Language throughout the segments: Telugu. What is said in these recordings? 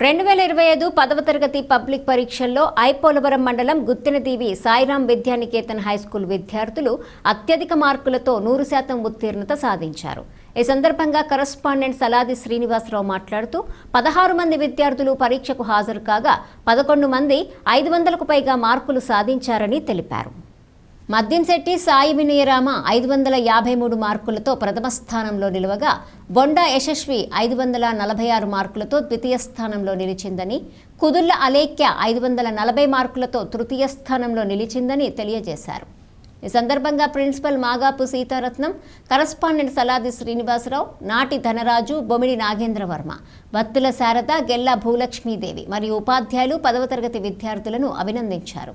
రెండు వేల ఇరవై ఐదు పదవ తరగతి పబ్లిక్ పరీక్షల్లో ఐపోలవరం మండలం గుత్తినదీవి సాయిరాం విద్యానికేతన్ హైస్కూల్ విద్యార్థులు అత్యధిక మార్కులతో నూరు శాతం ఉత్తీర్ణత సాధించారు. ఈ సందర్భంగా కరస్పాండెంట్ సలాది శ్రీనివాసరావు మాట్లాడుతూ పదహారు మంది విద్యార్థులు పరీక్షకు హాజరు కాగా పదకొండు మంది ఐదు వందలకు పైగా మార్కులు సాధించారని తెలిపారు. మద్దింశెట్టి సాయి వినయరామ ఐదు వందల యాభై మూడు మార్కులతో ప్రథమ స్థానంలో నిలవగా బొండా యశస్వి ఐదు వందల నలభై ఆరు మార్కులతో ద్వితీయ స్థానంలో నిలిచిందని కుదుర్ల అలేఖ్య ఐదు వందల నలభై మార్కులతో తృతీయ స్థానంలో నిలిచిందని తెలియజేశారు. ఈ సందర్భంగా ప్రిన్సిపల్ మాగాపు సీతారత్నం కరస్పాండెంట్ సలాది శ్రీనివాసరావు నాటి ధనరాజు బొమిడి నాగేంద్రవర్మ వత్తుల శారద గెల్లా భూలక్ష్మీదేవి మరియు ఉపాధ్యాయులు పదవ తరగతి విద్యార్థులను అభినందించారు.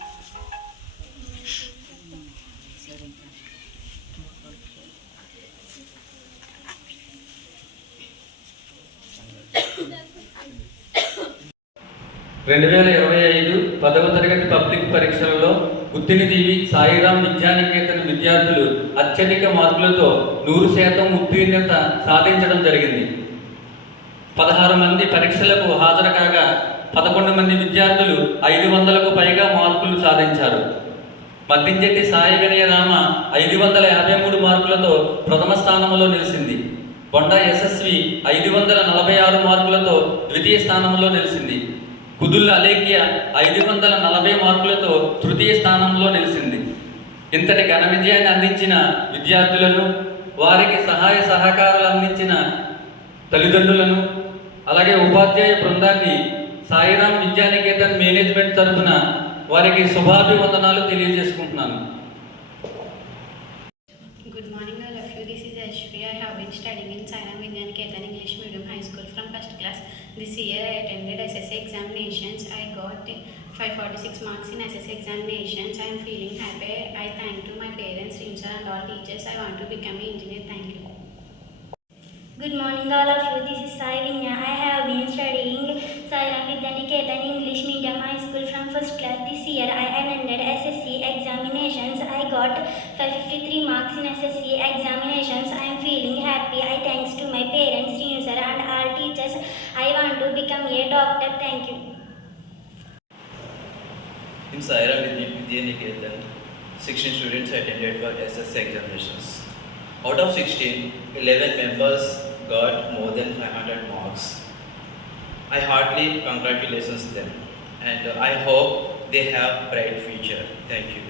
రెండు వేల ఇరవై ఐదు పదవ తరగతి పబ్లిక్ పరీక్షలలో ఉత్తినిదేవి సాయిరాం విద్యానికేతన విద్యార్థులు అత్యధిక మార్కులతో నూరు శాతం ఉత్తీర్ణత సాధించడం జరిగింది. పదహారు మంది పరీక్షలకు హాజరు కాగా పదకొండు మంది విద్యార్థులు ఐదు వందలకు పైగా మార్కులు సాధించారు. మద్దించెట్టి సాయి వినయరామ ఐదు వందల యాభై మూడు మార్కులతో ప్రథమ స్థానంలో నిలిచింది. బొండా యశస్వి ఐదు వందల నలభై ఆరు మార్కులతో ద్వితీయ స్థానంలో నిలిచింది. కుదుళ్ళ అలేఖ్య ఐదు వందల నలభై మార్కులతో తృతీయ స్థానంలో నిలిచింది ఇంతటి ఘన విజయాన్ని అందించిన విద్యార్థులను వారికి సహాయ సహకారాలు అందించిన తల్లిదండ్రులను అలాగే ఉపాధ్యాయ బృందాన్ని సాయిరామ్ విద్యానికేతన్ మేనేజ్మెంట్ తరఫున వారికి శుభాభివందనాలు తెలియజేసుకుంటున్నాను Good morning, all of you. This is Ashvi. I have been studying. This year I attended SSA examinations. I got 546 marks in SSA examinations. I am feeling happy. I thank to my parents, Rinsa and all teachers. I want to become an engineer. Thank you. Good morning, all of you. This is Sai Vinya. I have been studying Sairam Vidyaniketan English Medium High School from first class. This year, I attended SSC examinations. I got 553 marks in SSC examinations. I am feeling happy. I thanks to my parents, teachers. I want to become a doctor. Thank you. In Saira Vidyaniketan, 16 students attended for SSC examinations. Out of 16, 11 members got more than 500 marks. I heartily congratulations them and uh, I hope they have bright future. Thank you.